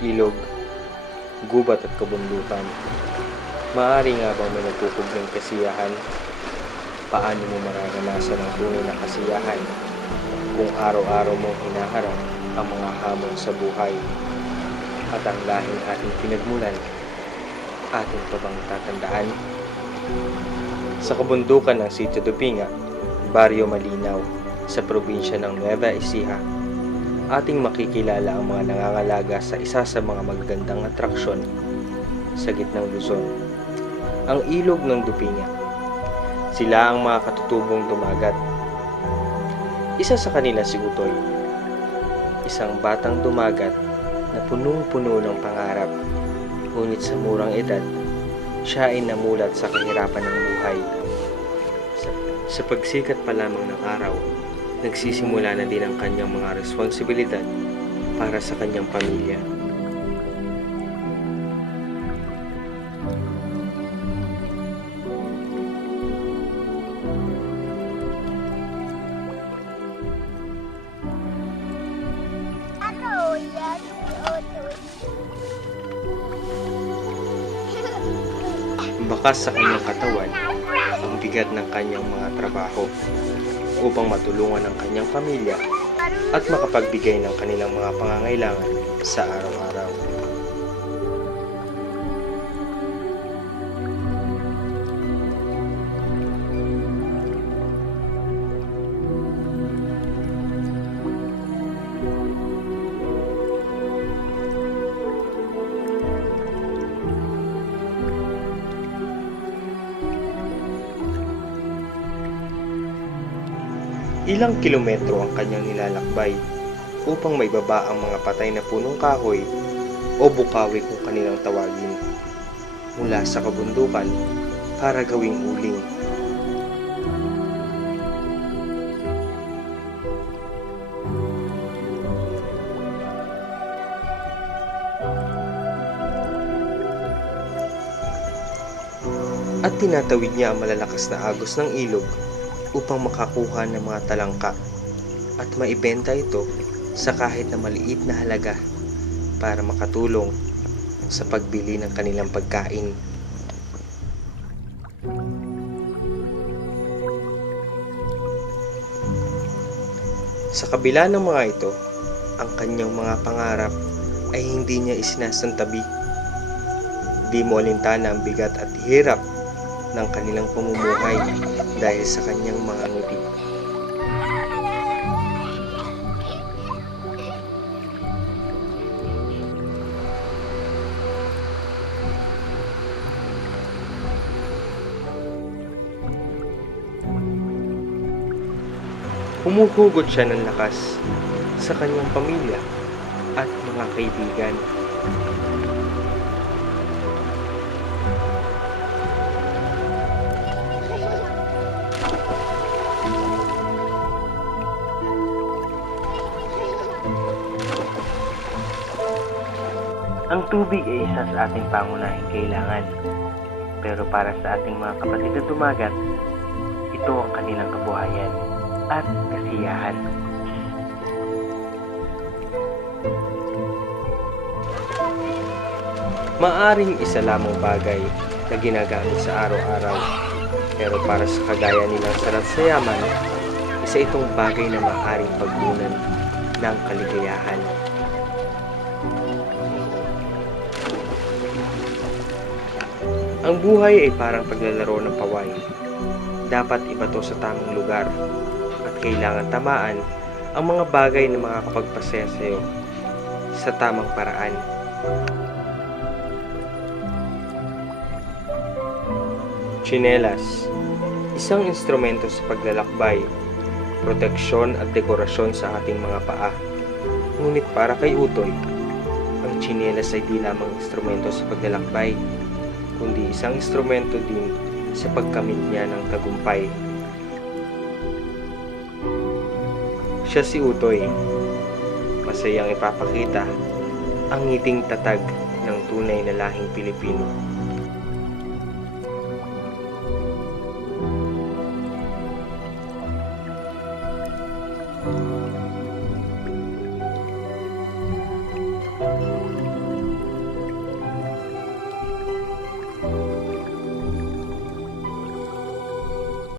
ilog, gubat at kabundukan. Maaari nga bang may nagkukog ng kasiyahan? Paano mo mararanasan ang tunay na kasiyahan kung araw-araw mong hinaharap ang mga hamon sa buhay? At ang lahing ating pinagmulan, ating pa bang tatandaan? Sa kabundukan ng Sitio Dupinga, Baryo Malinaw, sa probinsya ng Nueva Ecija, ating makikilala ang mga nangangalaga sa isa sa mga magagandang atraksyon sa gitnang Luzon, ang ilog ng Dupinga. Sila ang mga katutubong dumagat. Isa sa kanila si Utoy, isang batang dumagat na punong-puno ng pangarap, ngunit sa murang edad, siya ay namulat sa kahirapan ng buhay. Sa pagsikat pa lamang ng araw, nagsisimula na din ang kanyang mga responsibilidad para sa kanyang pamilya. Bakas sa kanyang katawan ang bigat ng kanyang mga trabaho upang matulungan ang kanyang pamilya at makapagbigay ng kanilang mga pangangailangan sa araw-araw. Ilang kilometro ang kanyang nilalakbay upang maibaba ang mga patay na punong kahoy o bukawi kung kanilang tawagin mula sa kabundukan para gawing uling. At tinatawid niya ang malalakas na agos ng ilog upang makakuha ng mga talangka at maibenta ito sa kahit na maliit na halaga para makatulong sa pagbili ng kanilang pagkain. Sa kabila ng mga ito, ang kanyang mga pangarap ay hindi niya isinasantabi. Di mo alintana ang bigat at hirap ng kanilang pamumuhay dahil sa kanyang mga ngiti. Humuhugot siya ng lakas sa kanyang pamilya at mga kaibigan. Ang tubig ay isa sa ating pangunahing kailangan. Pero para sa ating mga kapatid na dumagat, ito ang kanilang kabuhayan at kasiyahan. Maaring isa lamang bagay na ginagamit sa araw-araw, pero para sa kagaya nilang sarat sa yaman, isa itong bagay na maaaring pagkunan ng kaligayahan. Ang buhay ay parang paglalaro ng paway. Dapat ibato sa tamang lugar at kailangan tamaan ang mga bagay na makakapagpasaya sa iyo sa tamang paraan. Tsinelas, isang instrumento sa paglalakbay, proteksyon at dekorasyon sa ating mga paa. Ngunit para kay Utoy, ang tsinelas ay di lamang instrumento sa paglalakbay, kundi isang instrumento din sa pagkamit niya ng tagumpay. Siya si Utoy, masayang ipapakita ang ngiting tatag ng tunay na lahing Pilipino.